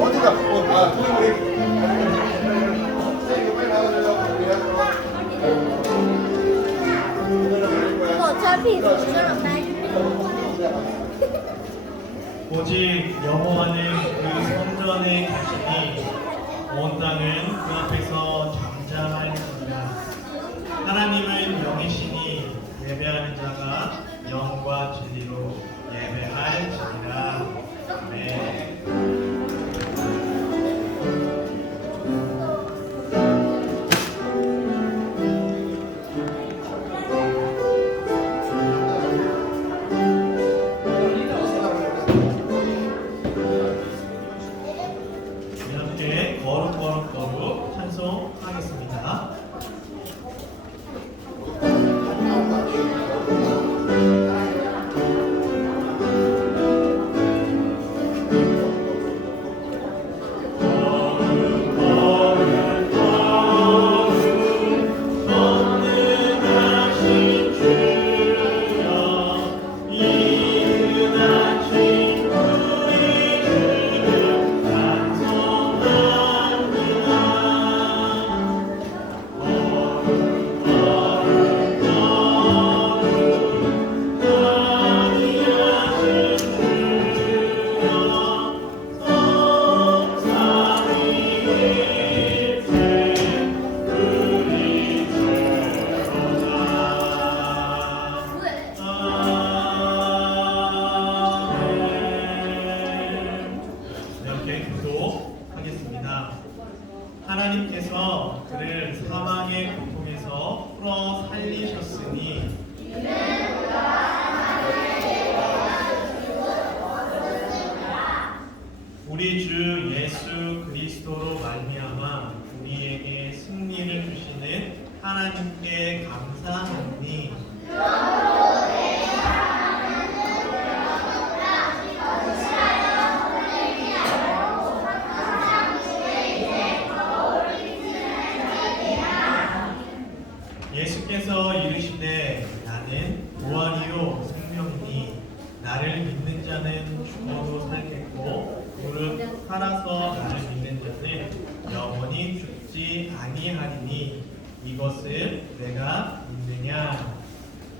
어디가? 우리. 어차피 저처럼 날 오직 여호와는 그 성전에 계시니 온 땅은 그 앞에서 잠잠할지니라. 하나님은 영이시니 예배하는 자가 영과 진리로 예배할지니라. 아멘. 이렇게 거룩 찬송하겠습니다. 이렇게 기도하겠습니다. 하나님께서 그를 사망의 고통에서 풀어 살리셨으니 우리 주 예수 그리스도로 말미암아 우리에게 승리를 주시는 하나님께 감사하니 예수께서 이르시되 나는 부활이요 생명이니 나를 믿는 자는 죽어도 살겠고 무릇 살아서 나를 믿는 자는 영원히 죽지 아니하리니 이것을 내가 믿느냐.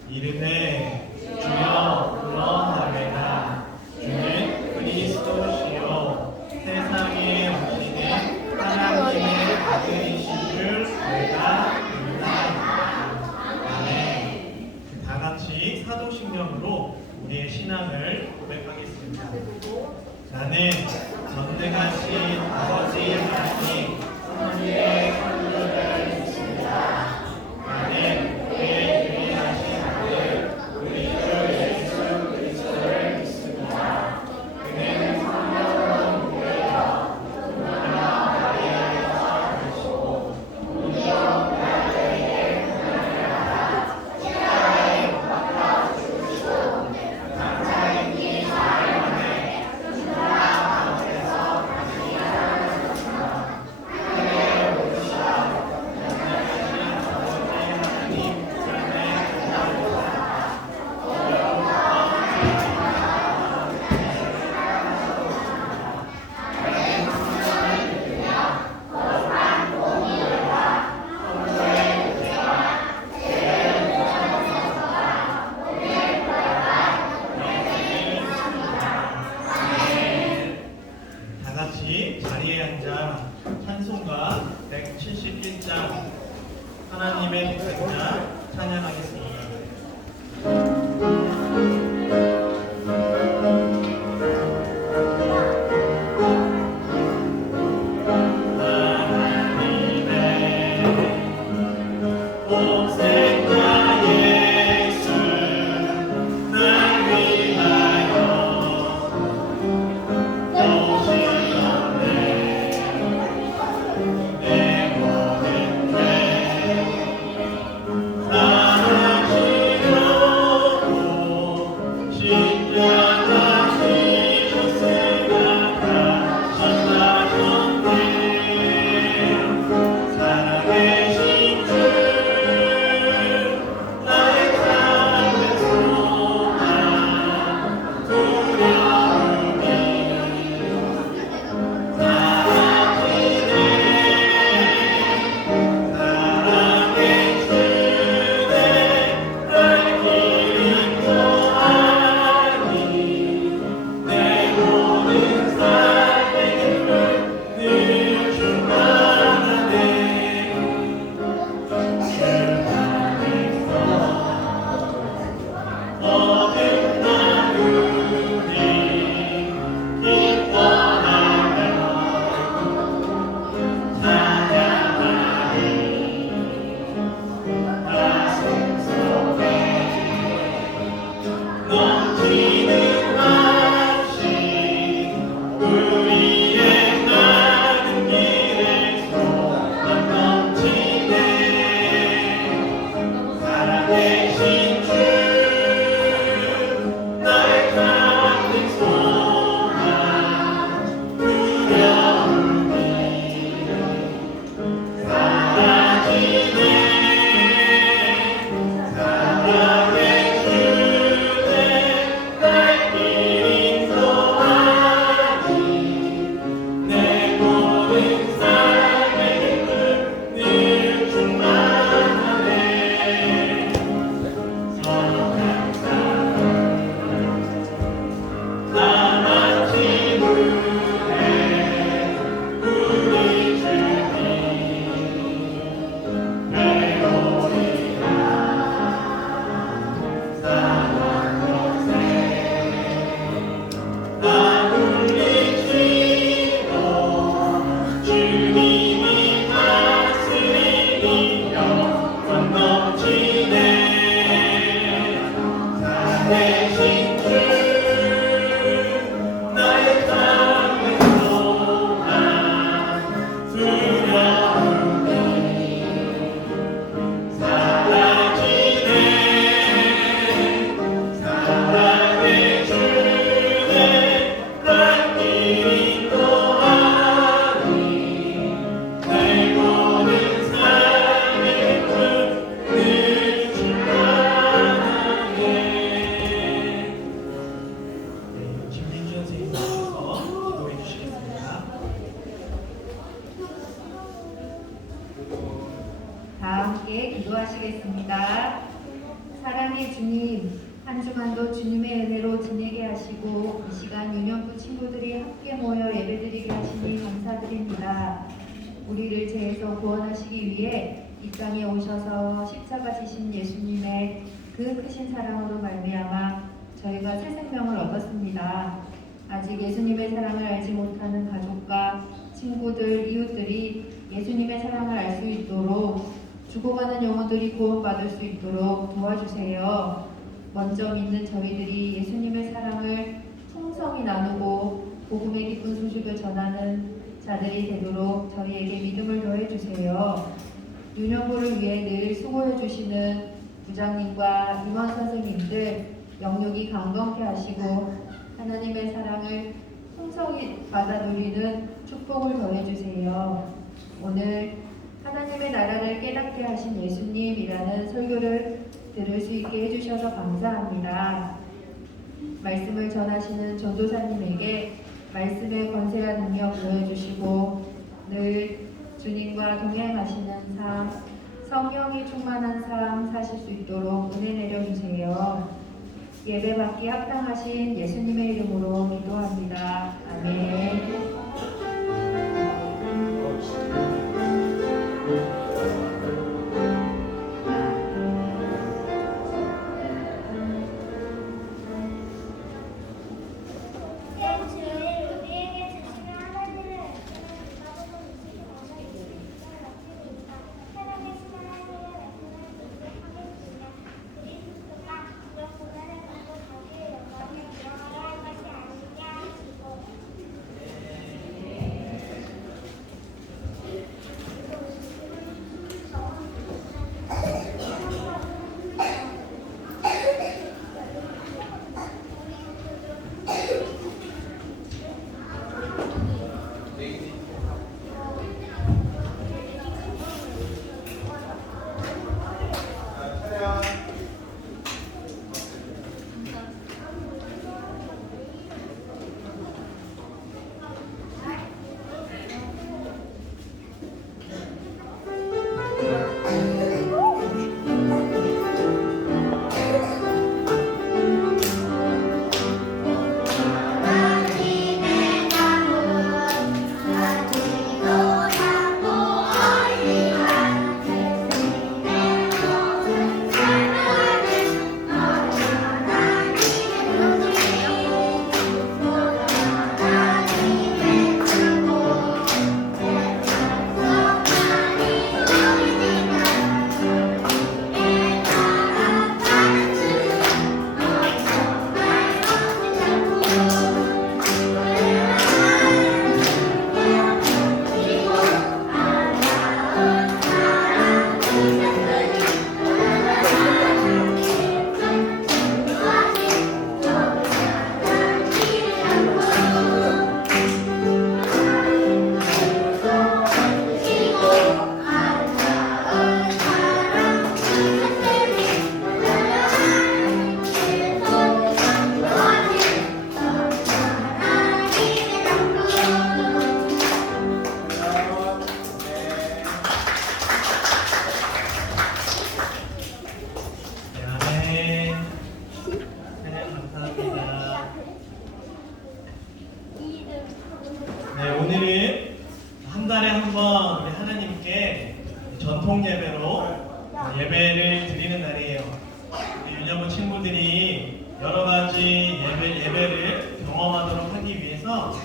이르되 주여 그러하매나 주는 그리스도시요 세상에 오시는 하나님의 아들이신 줄 내가 다 같이 사도신경으로 우리의 신앙을 고백하겠습니다. 나는 전능하신 아버지 하나님 하나님의 성부를 믿습니다. 나는 그의 유일하신 아들 우리 주 예수 그리스도를 믿습니다. 그는 성령으로 무교여 누구나 마리아에서 나시고 본디오 빌라도에게 고난을 받아 십자가에 못 박혀 죽으시고 장사인 지 사흘 만에 죽으나 가운데서 다시 살아나셨으나 하늘에 오르시어 전능하신 아버지 하나님 하나님의 구원을 다 같이 자리에 앉아 찬송가 171장 하나님의 백성자 찬양하겠습니다. 복생자 예수 날 위하여 오시었네. 내 모든 죄 나를 함께 기도하시겠습니다. 사랑의 주님, 한 주간도 주님의 은혜로 지내게 하시고 이 시간 유년부 친구들이 함께 모여 예배드리게 하시니 감사드립니다. 우리를 죄에서 구원하시기 위해 이 땅에 오셔서 십자가 지신 예수님의 그 크신 사랑으로 말미암아 저희가 새 생명을 얻었습니다. 아직 예수님의 사랑을 알지 못하는 가족과 친구들, 이웃들이 예수님의 사랑을 알 수 있도록 죽어가는 영혼들이 구원받을 수 있도록 도와주세요. 먼저 믿는 저희들이 예수님의 사랑을 풍성히 나누고 복음의 기쁜 소식을 전하는 자들이 되도록 저희에게 믿음을 더해주세요. 유년부를 위해 늘 수고해주시는 부장님과 임원 선생님들 영육이 강건케 하시고 하나님의 사랑을 풍성히 받아 누리는 축복을 더해주세요. 오늘 하나님의 나라를 깨닫게 하신 예수님이라는 설교를 들을 수 있게 해주셔서 감사합니다. 말씀을 전하시는 전도사님에게 말씀의 권세와 능력 보여주시고 늘 주님과 동행하시는 삶, 성령이 충만한 삶 사실 수 있도록 은혜 내려주세요. 예배받기 합당하신 예수님의 이름으로 기도합니다. 아멘. 네, 오늘은 한 달에 한 번 우리 하나님께 전통 예배로 예배를 드리는 날이에요. 우리 유년부 친구들이 여러 가지 예배를 경험하도록 하기 위해서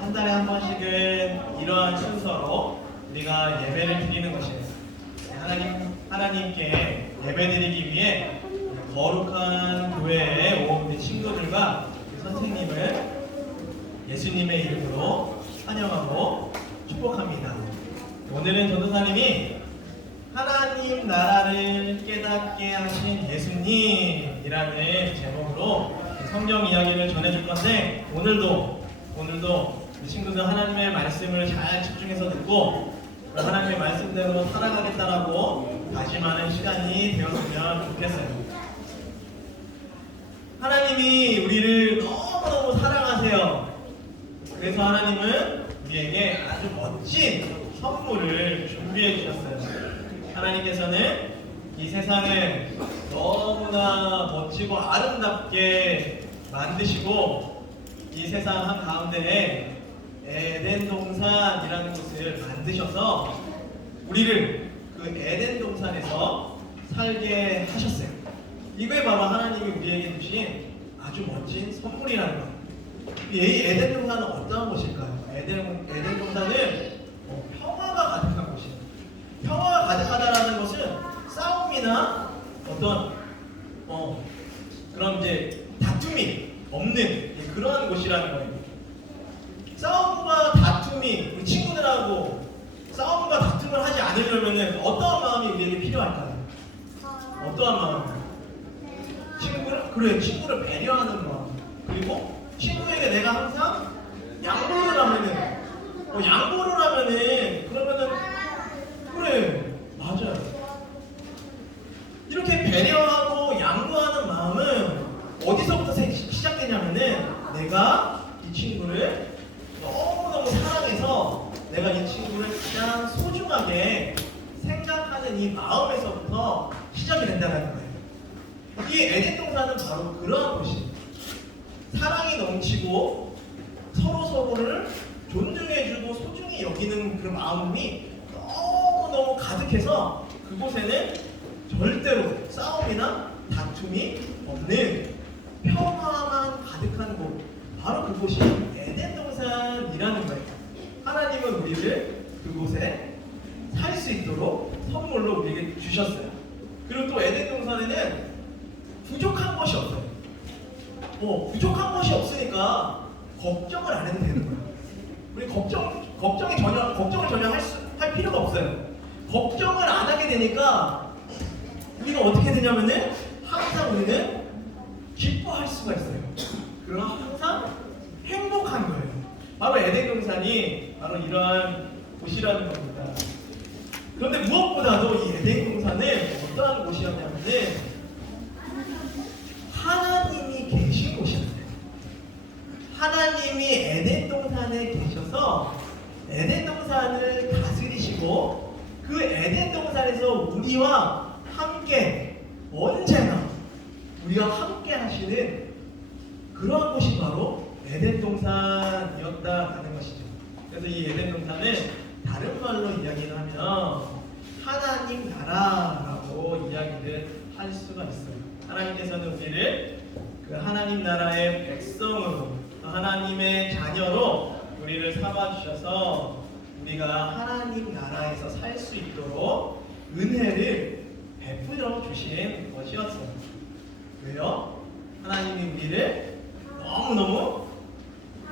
한 달에 한 번씩은 이러한 순서로 우리가 예배를 드리는 것이에요. 하나님께 예배드리기 위해 거룩한 교회에 온 우리 친구들과 선생님을 예수님의 이름으로 환영하고 축복합니다. 오늘은 전도사님이 하나님 나라를 깨닫게 하신 예수님이라는 제목으로 성경 이야기를 전해줄 건데 오늘도 우리 친구들 하나님의 말씀을 잘 집중해서 듣고 하나님의 말씀대로 살아가겠다라고 다짐하는 시간이 되었으면 좋겠어요. 하나님이 우리를 너무너무 사랑하세요. 그래서 하나님은 우리에게 아주 멋진 선물을 준비해 주셨어요. 하나님께서는 이 세상을 너무나 멋지고 아름답게 만드시고 이 세상 한가운데에 에덴 동산이라는 곳을 만드셔서 우리를 그 에덴 동산에서 살게 하셨어요. 이게 바로 하나님이 우리에게 주신 아주 멋진 선물이라는 거예요. 이 에덴 동산은 어떠한 곳일까요? 에덴 동산은 평화가 가득한 곳이에요. 평화가 가득하다라는 것은 싸움이나 어떤 그런 이제 다툼이 없는 그러한 곳이라는 거예요. 싸움과 다툼이 우리 친구들하고 싸움과 다툼을 하지 않으려면 어떠한 마음이 우리에게 필요할까요? 어떠한 마음? 친구를 배려하는 마음. 그리고 친구에게 내가 항상 양보를 하면은 그러면은 그래 맞아요. 이렇게 배려하고 양보하는 마음은 어디서부터 시작되냐면은 내가 이 친구를 너무너무 사랑해서 내가 이 친구를 가장 소중하게 생각하는 이 마음에서부터 시작이 된다는 거예요. 이 에덴 동산은 바로 그러한 곳이에요. 사랑이 넘치고 서로를 존중해주고 소중히 여기는 그 마음이 너무너무 가득해서 그곳에는 절대로 싸움이나 다툼이 없는 평화만 가득한 곳, 바로 그곳이 에덴 동산이라는 거예요. 하나님은 우리를 그곳에 살 수 있도록 선물로 우리에게 주셨어요. 그리고 또 에덴 동산에는 부족한 것이 없어요. 부족한 것이 없으니까 걱정을 안 해도 되는 거예요. 우리 걱정을 전혀 할 필요가 없어요. 걱정을 안 하게 되니까 우리가 어떻게 되냐면은 항상 우리는 기뻐할 수가 있어요. 그럼 항상 행복한 거예요. 바로 에덴 동산이 바로 이러한 곳이라는 겁니다. 그런데 무엇보다도 이 에덴 동산은 어떠한 곳이었냐면은 하나님이 계신 곳이었어요. 하나님이 에덴 동산에 계셔서 에덴 동산을 다스리시고 그 에덴 동산에서 우리와 함께 언제나 우리와 함께 하시는 그러한 곳이 바로 에덴 동산이었다라는 것이죠. 그래서 이 에덴 동산은 다른 말로 이야기를 하면 하나님 나라라고 이야기를 할 수가 있어요. 하나님께서는 우리를 그 하나님 나라의 백성으로 하나님의 자녀로 우리를 삼아주셔서 우리가 하나님 나라에서 살 수 있도록 은혜를 베풀어 주신 것이었어요. 왜요? 하나님이 우리를 너무너무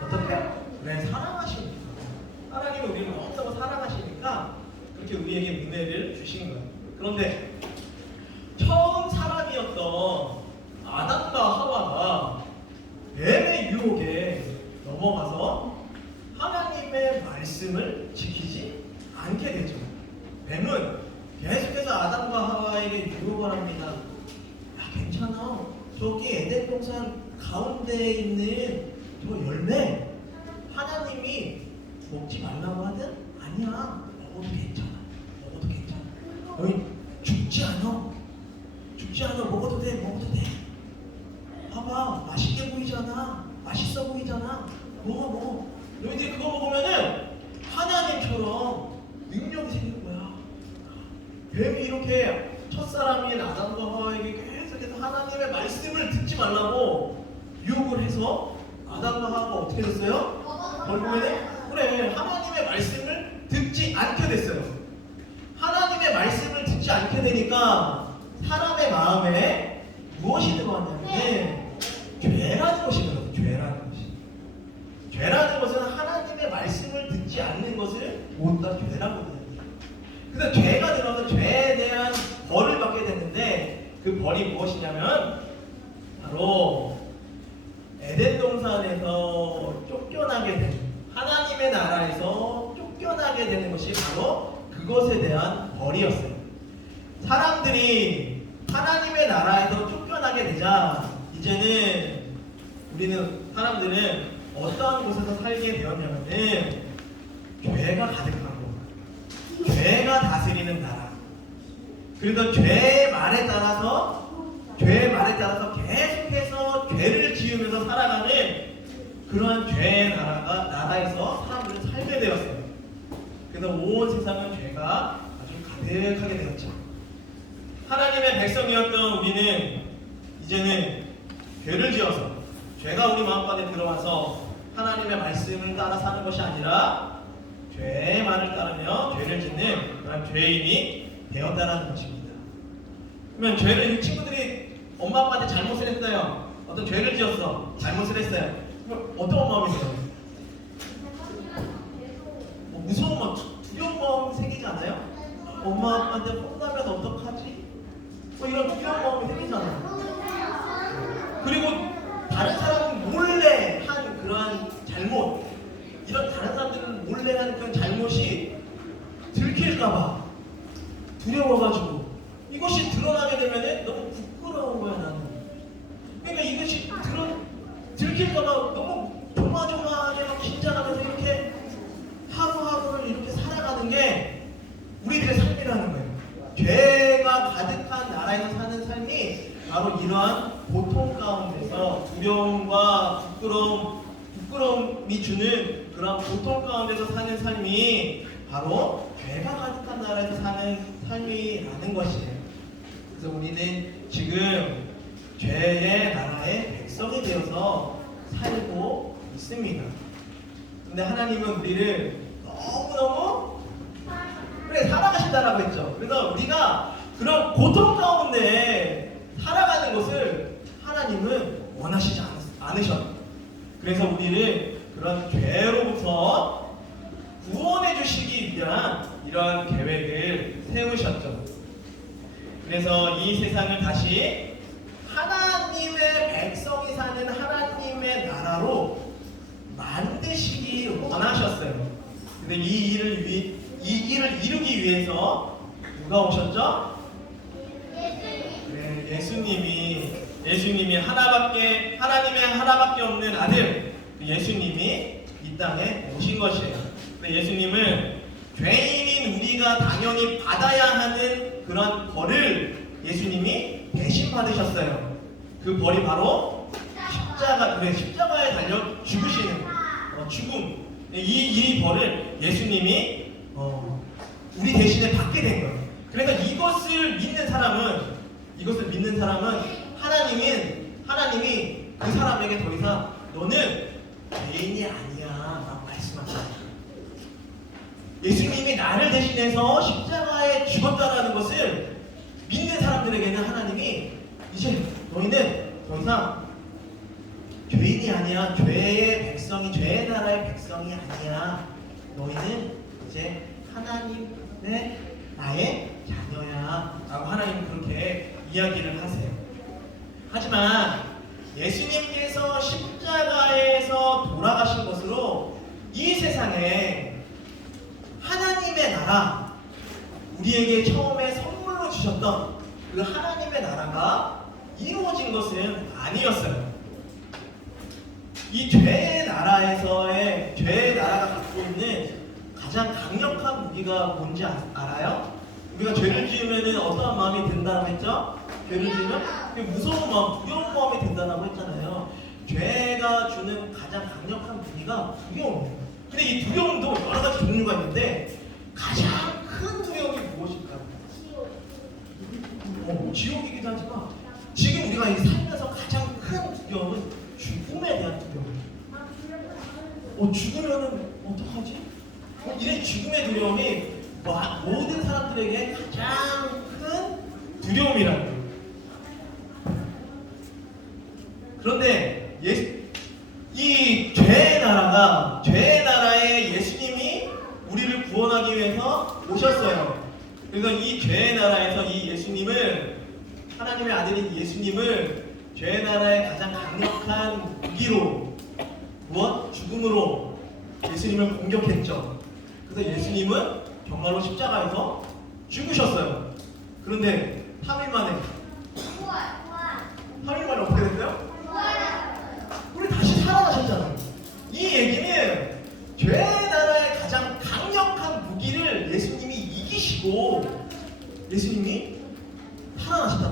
어떻게? 사랑하시니까. 하나님이 우리를 너무너무 사랑하시니까 그렇게 우리에게 은혜를 주신 거예요. 그런데 처음 사람이었던 아담과 하와가 뱀의 유혹에 넘어가서 하나님의 말씀을 지키지 않게 되죠. 뱀은 계속해서 아담과 하와에게 유혹을 합니다. 야, 괜찮아. 저기 에덴 동산 가운데에 있는 저 열매 하나님이 먹지 말라고 하든 아니야. 먹어도 괜찮아. 너희 죽지 않아. 먹어도 돼. 봐봐, 맛있게 보이잖아. 맛있어 보이잖아. 먹어. 너희들이 그거 먹으면은 하나님처럼 능력이 생길 거야. 뱀이 이렇게 첫사람인 아담과 하와에게 계속해서 하나님의 말씀을 듣지 말라고 유혹을 해서 아담과 하와가 어떻게 됐어요? 결국에는 하나님의 말씀을 듣지 않게 됐어요. 하나님의 말씀을 듣지 않게 되니까 사람의 마음에 무엇이 들어왔냐면 죄라는 것이거든요. 죄라는 것은 하나님의 말씀을 듣지 않는 것을 모두 다 죄라거든요. 그래서 죄가 들어서 죄에 대한 벌을 받게 됐는데 그 벌이 무엇이냐면 바로 에덴 동산에서 쫓겨나게 되는, 하나님의 나라에서 쫓겨나게 되는 것이 바로 그것에 대한 벌이었어요. 사람들이 하나님의 나라에서 쫓겨나게 되자 이제는 사람들은 어떠한 곳에서 살게 되었냐면은 죄가 가득하고 죄가 다스리는 나라, 그래서 죄의 말에 따라서 계속해서 죄를 지으면서 살아가는 그러한 죄의 나라에서 사람들은 살게 되었어요. 그래서 온 세상은 죄가 아주 가득하게 되었죠. 하나님의 백성이었던 우리는 이제는 죄를 지어서 죄가 우리 마음가에 들어와서 하나님의 말씀을 따라 사는 것이 아니라 죄의 말을 따르며 죄를 짓는 그런 죄인이 되었다는 것입니다. 그러면 죄를 친구들이 엄마 아빠한테 잘못을 했어요. 어떤 죄를 지었어. 잘못을 했어요. 그럼 어떤 마음이 들어요? 무서운 마음, 두려운 마음 생기지 않아요? 엄마 아빠한테 혼나면 어떡하지? 이런 두려운 마음이 생기잖아요. 그리고 다른 사람은 몰래 한 그러한 잘못, 이런 다른 사람들은 몰래 한 그런 잘못이 들킬까봐 두려워가지고 이것이 드러나게 되면 너무 부끄러운 거야 나는. 그러니까 이것이 들킬까봐 너무 조마조마하게 막 긴장하면서 이렇게 하루하루를 이렇게 살아가는 게 우리들의 삶이라는 거예요. 죄가 가득한 나라에서 사는 삶이 바로 이러한 고통 가운데서 두려움과 부끄러움이 주는 그런 고통 가운데서 사는 삶이 바로 죄가 가득한 나라에서 사는 삶이라는 것이에요. 그래서 우리는 지금 죄의 나라의 백성이 되어서 살고 있습니다. 근데 하나님은 우리를 너무너무 사랑하신다라고 했죠. 그래서 우리가 그런 고통 가운데 살아가는 것을 하나님은 원하시지 않으셨어요. 그래서 우리를 그런 죄로부터 구원해 주시기 위한 이러한 계획을 세우셨죠. 그래서 이 세상을 다시 하나님의 백성이 사는 하나님의 나라로 만드시기 원하셨어요. 근데 이 일을 이루기 위해서 누가 오셨죠? 네, 예수님이 하나님의 하나밖에 없는 아들 예수님이 이 땅에 오신 것이에요. 예수님은 죄인인 우리가 당연히 받아야 하는 그런 벌을 예수님이 대신 받으셨어요. 그 벌이 바로 십자가에 달려 죽으시는 죽음. 이 벌을 예수님이 우리 대신에 받게 된 거예요. 그래서 이것을 믿는 사람은 하나님이 그 사람에게 더 이상 너는 죄인이 아니야 라고 말씀하셨어요. 예수님이 나를 대신해서 십자가에 죽었다라는 것을 믿는 사람들에게는 하나님이 이제 너희는 더 이상 죄인이 아니야, 죄의 나라의 백성이 아니야. 너희는 이제 하나님의 나의 자녀야 라고 하나님은 그렇게 이야기를 하세요. 하지만 예수님께서 십자가에서 돌아가신 것으로 이 세상에 하나님의 나라, 우리에게 처음에 선물로 주셨던 그 하나님의 나라가 이루어진 것은 아니었어요. 이 죄의 나라가 갖고 있는 가장 강력한 무기가 뭔지 알아요? 우리가 죄를 지으면 어떠한 마음이 든다고 했죠? 죄를 지으면 무서운 마음, 두려운 마음이 든다고 했잖아요. 죄가 주는 가장 강력한 무기가 두려움이에요. 근데 이 두려움도 여러 가지 종류가 있는데 가장 큰 두려움이 무엇일까요? 지옥이기도 하지만 지금 우리가 이 살면서 가장 큰 두려움은 죽음에 대한 두려움이에요. 죽으면은 어떡하지? 이런 죽음의 두려움이 모든 사람들에게 가장 큰 두려움이라는 거예요. 그런데 이 죄의 나라에 예수님이 우리를 구원하기 위해서 오셨어요. 그래서 이 죄의 나라에서 이 예수님을, 하나님의 아들인 예수님을 죄의 나라의 가장 강력한 무기로, 죽음으로 예수님을 공격했죠. 그래서 예수님은 정말로 십자가에서 죽으셨어요. 그런데 3일 만에 어떻게 됐어요? 우리 다시 살아나셨잖아요. 이 얘기는 죄의 나라의 가장 강력한 무기를 예수님이 이기시고 예수님이 살아나셨다.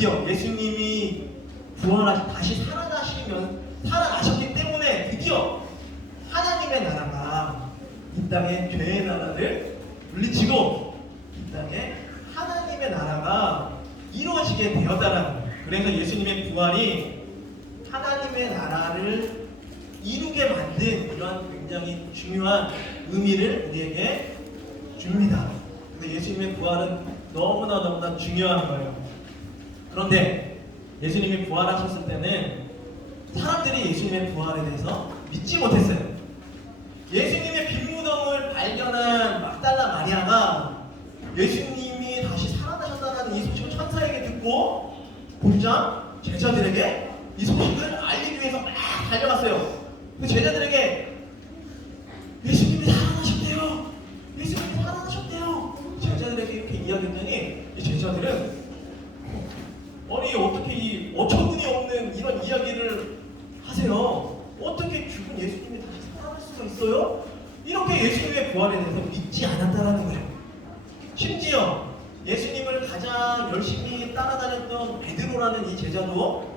드디어 예수님이 다시 살아나셨기 때문에 드디어 하나님의 나라가 이 땅의 죄의 나라를 물리치고 이 땅에 하나님의 나라가 이루어지게 되었다라는 거예요. 그래서 예수님의 부활이 하나님의 나라를 이루게 만든 이러한 굉장히 중요한 의미를 우리에게 줍니다. 근데 예수님의 부활은 너무나 중요한 거예요. 그런데 예수님이 부활하셨을 때는 사람들이 예수님의 부활에 대해서 믿지 못했어요. 예수님의 빈 무덤을 발견한 막달라 마리아가 예수님이 다시 살아나셨다는 이 소식을 천사에게 듣고 곧장 제자들에게 이 소식을 알리기 위해서 막 달려갔어요. 그 제자들에게 예수님이 살아나셨대요. 예수님이 살아나셨대요. 제자들에게 이렇게 이야기했더니 이 제자들은 아니 어떻게 이 어처구니 없는 이런 이야기를 하세요? 어떻게 죽은 예수님이 다시 살아날 수가 있어요? 이렇게 예수님의 부활에 대해서 믿지 않았다라는 거예요. 심지어 예수님을 가장 열심히 따라다녔던 베드로라는 이 제자도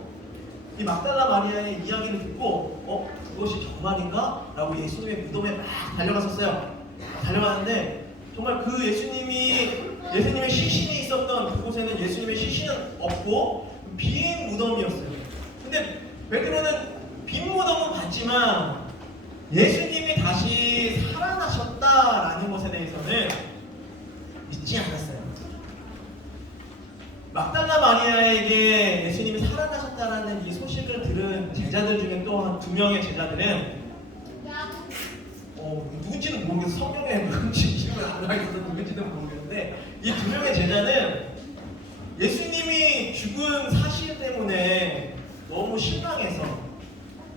이 막달라 마리아의 이야기를 듣고 그것이 정말인가? 라고 예수님의 무덤에 막 달려갔었어요. 달려가는데 정말 그 예수님의 시신이 있었던 그곳에는 예수님의 시신은 없고 빈 무덤이었어요. 근데 베드로는 빈 무덤은 봤지만 예수님이 다시 살아나셨다라는 것에 대해서는 믿지 않았어요. 막달라 마리아에게 예수님이 살아나셨다라는 이 소식을 들은 제자들 중에 또 한 2명의 제자들은 누군지는 모르겠어요. 성경에 누군지 기억을 안 나겠어서 누군지는 모르겠는데 이 2명의 제자는 예수님이 죽은 사실 때문에 너무 실망해서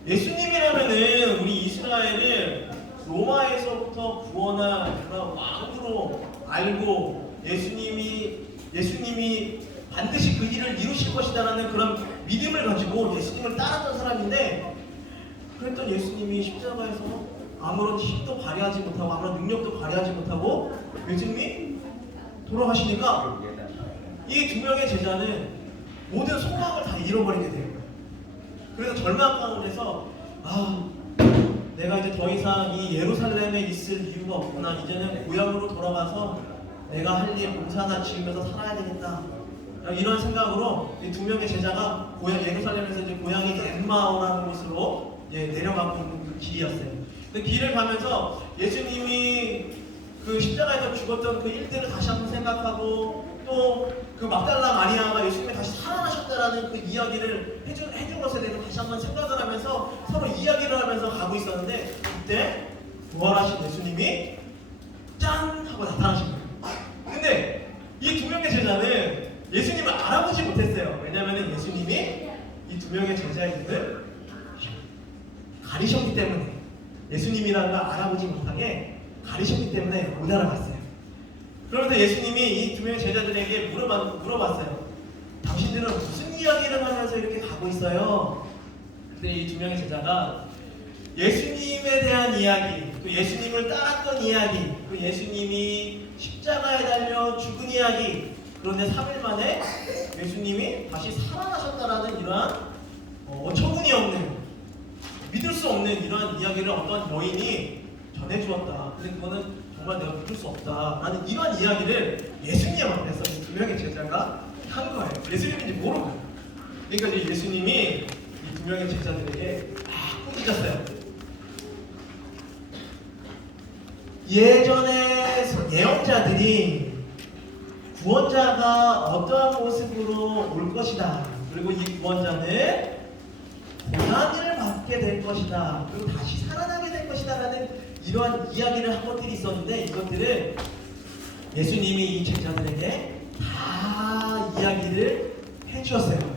예수님이라면은 우리 이스라엘을 로마에서부터 구원한 그런 왕으로 알고 예수님이 반드시 그 일을 이루실 것이다라는 그런 믿음을 가지고 예수님을 따랐던 사람인데 그랬던 예수님이 십자가에서 아무런 힘도 발휘하지 못하고 아무런 능력도 발휘하지 못하고 예수님이 돌아가시니까 이 2명의 제자는 모든 소망을 다 잃어버리게 돼요. 그래서 절망 가운데서 내가 이제 더 이상 이 예루살렘에 있을 이유가 없구나. 이제는 고향으로 돌아가서 내가 할 일 봉사나 지으면서 살아야 되겠다. 이런 생각으로 이 2명의 제자가 예루살렘에서 이제 고향이 엠마오라는 곳으로 내려가고 있는 그 길이었어요. 근데 길을 가면서 예수님이 그 십자가에서 죽었던 그 일들을 다시 한번 생각하고 또 그 막달라 마리아가 예수님이 다시 살아나셨다라는 그 이야기를 해준 것에 대해서 다시 한번 생각을 하면서 서로 이야기를 하면서 가고 있었는데 그때 부활하신 예수님이 짠! 하고 나타나신 거예요. 근데 이 2명의 제자는 예수님을 알아보지 못했어요. 왜냐하면 예수님이 이 2명의 제자들을 가리셨기 때문에 예수님이라는 걸 알아보지 못하게 가리셨기 때문에 못 알아봤어요. 그러면서 예수님이 이 2명의 제자들에게 물어봤어요. 당신들은 무슨 이야기를 하면서 이렇게 가고 있어요? 근데 이 2명의 제자가 예수님에 대한 이야기, 또 예수님을 따랐던 이야기, 또 예수님이 십자가에 달려 죽은 이야기, 그런데 3일 만에 예수님이 다시 살아나셨다라는 이러한 어처구니 없는, 믿을 수 없는 이러한 이야기를 어떤 여인이 전해주었다. 근데 그거는 정말 내가 믿을 수 없다라는 이러한 이야기를 예수님 앞에서 이 2명의 제자가 한 거예요. 예수님인지 모르고. 그러니까 이제 예수님이 이 2명의 제자들에게 막 꾸짖었어요. 예전에 예언자들이 구원자가 어떠한 모습으로 올 것이다. 그리고 이 구원자는 고난을 받게 될 것이다. 그리고 다시 살아나게 될 것이다. 라는 이러한 이야기를 한 것들이 있었는데 이것들을 예수님이 이 제자들에게 다 이야기를 해주었어요.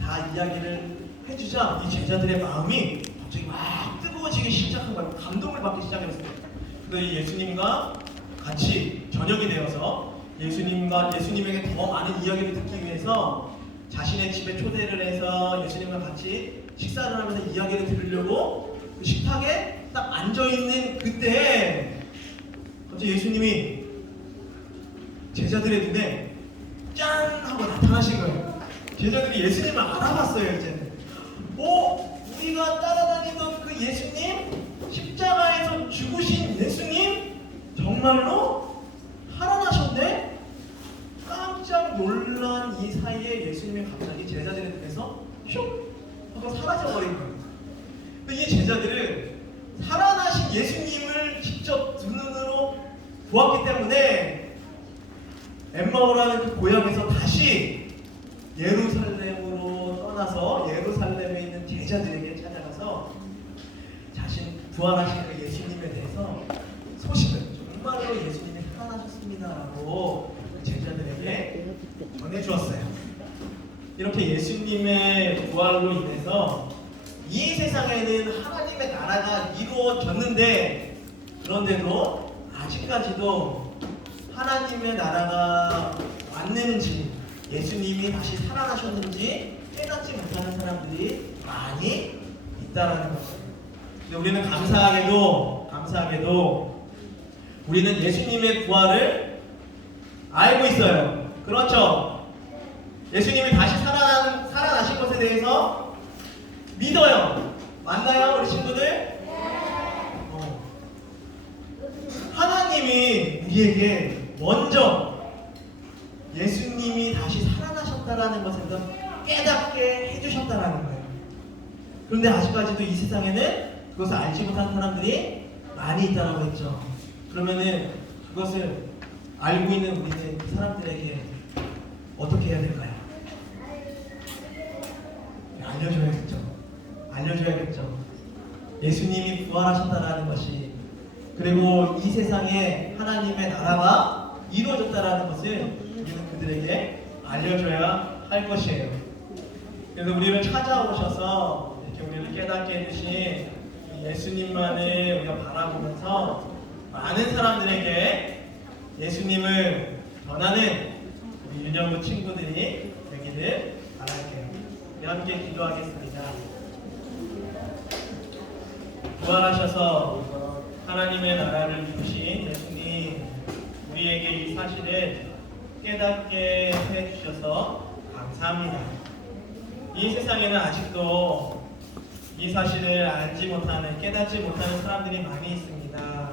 다 이야기를 해주자 이 제자들의 마음이 갑자기 막 뜨거워지기 시작한 거예요. 감동을 받기 시작했어요. 그래서 예수님과 같이 저녁이 되어서 예수님에게 더 많은 이야기를 듣기 위해서 자신의 집에 초대를 해서 예수님과 같이 식사를 하면서 이야기를 들으려고 그 식탁에 딱 앉아있는 그때 갑자기 예수님이 제자들의 눈에 짠! 하고 나타나신 거예요. 제자들이 예수님을 알아봤어요. 이제는 우리가 따라다니던 그 예수님, 십자가에서 죽으신 예수님 정말로 살아나셨네? 깜짝 놀란 이 사이에 예수님이 갑자기 제자들에 대해서 슉 하고 사라져버린 거예요. 근데 이 제자들은 살아나신 예수님을 직접 두 눈으로 보았기 때문에 엠마오라는 그 고향에서 다시 예루살렘으로 떠나서 예루살렘에 있는 제자들에게 찾아가서 자신 부활하신 그 예수님에 대해서 소식을, 정말로 예수님이 살아나셨습니다라고 제자들에게 전해주었어요. 이렇게 예수님의 부활로 인해서 이 세상에는 하나님의 나라가 이루어졌는데, 그런데도 아직까지도 하나님의 나라가 왔는지, 예수님이 다시 살아나셨는지 깨닫지 못하는 사람들이 많이 있다라는 것이에요. 근데 우리는 감사하게도 우리는 예수님의 부활을 알고 있어요. 그렇죠? 예수님이 다시 살아나신 것에 대해서 믿어요. 맞나요, 우리 친구들? 하나님이 우리에게 먼저 예수님이 다시 살아나셨다라는 것을 더 깨닫게 해주셨다라는 거예요. 그런데 아직까지도 이 세상에는 그것을 알지 못한 사람들이 많이 있다라고 했죠. 그러면은 그것을 알고 있는 우리는 그 사람들에게 어떻게 해야 될까요? 알려줘야겠죠. 예수님이 부활하셨다라는 것이, 그리고 이 세상에 하나님의 나라가 이루어졌다라는 것을 우리는 그들에게 알려줘야 할 것이에요. 그래서 우리를 찾아오셔서 이렇게 우리를 깨닫게 해주신 예수님만을 우리가 바라보면서 많은 사람들에게 예수님을 전하는 우리 윤영구 친구들이 되기를 바랄게요. 우리 함께 기도하겠습니다. 부활하셔서 하나님의 나라를 이루신 예수님, 우리에게 이 사실을 깨닫게 해주셔서 감사합니다. 이 세상에는 아직도 이 사실을 알지 못하는, 깨닫지 못하는 사람들이 많이 있습니다.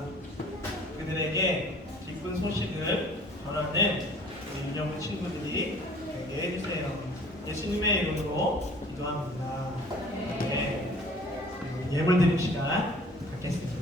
그들에게 기쁜 소식을 전하는 우리 윤영구 친구들이 되게 해주세요. 예수님의 이름으로 기도합니다. 네. 예물 드리는 시간 갖겠습니다.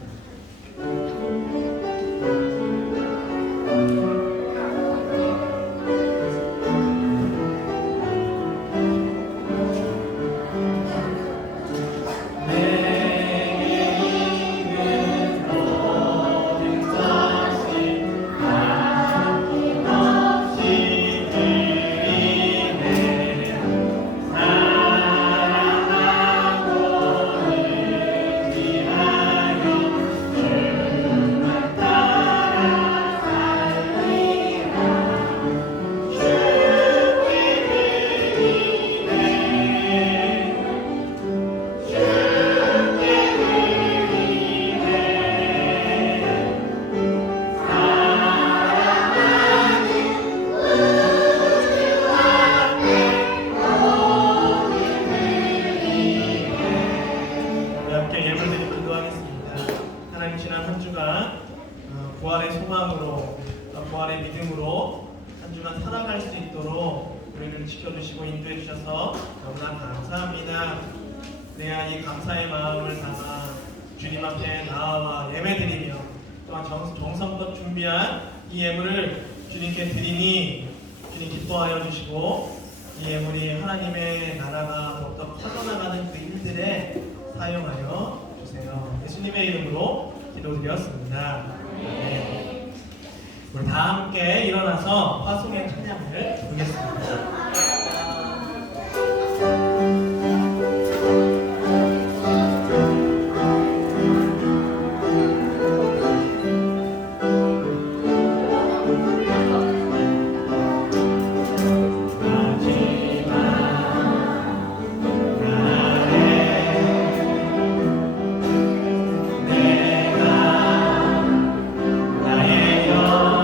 부활의 소망으로, 부활의 믿음으로 한 주간 살아갈 수 있도록 우리를 지켜주시고 인도해 주셔서 너무나 감사합니다. 그래야 이 감사의 마음을 담아 주님 앞에 나아와 예배드리며 또한 정성껏 준비한 이 예물을 주님께 드리니 주님 기뻐하여 주시고, 이 예물이 하나님의 나라가 더욱더 퍼져나가는 그 일들에 사용하여 주세요. 예수님의 이름으로 기도드렸습니다. 네. 우리 다 함께 일어나서 화송의 찬양을 부르겠습니다. 나의 영으로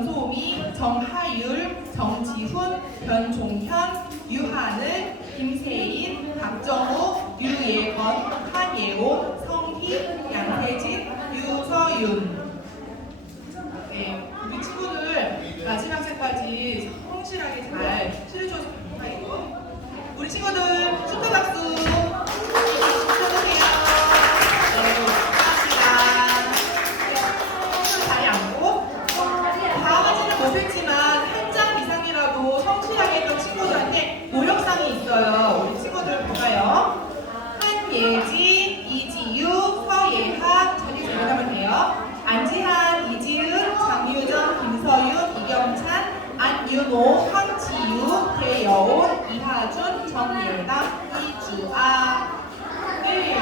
전소미, 정하율, 정지훈, 변종현, 유하늘, 김세인, 박정우, 유예건, 한예온, 성희, 양태진, 유서윤. 네, 우리 친구들 마지막 세까지 성실하게 잘 치러줘서 감사해요. 우리 친구들 슈터 박수 쳐주세요. 네, 감사합니다. 자리 앉고 다 하지는 못했지만 한 장 이상이라도 성실하게 했던 친구들한테 노력상이 있어요. 우리 친구들 볼까요? 한예지, 이지유, 서예하, 자기 잘하면 돼요. 안지한, 이지은, 장유정, 김서윤, 이경찬, 안윤호, 황지유, 배여온, 이하준, 정예담, 이주아. 네.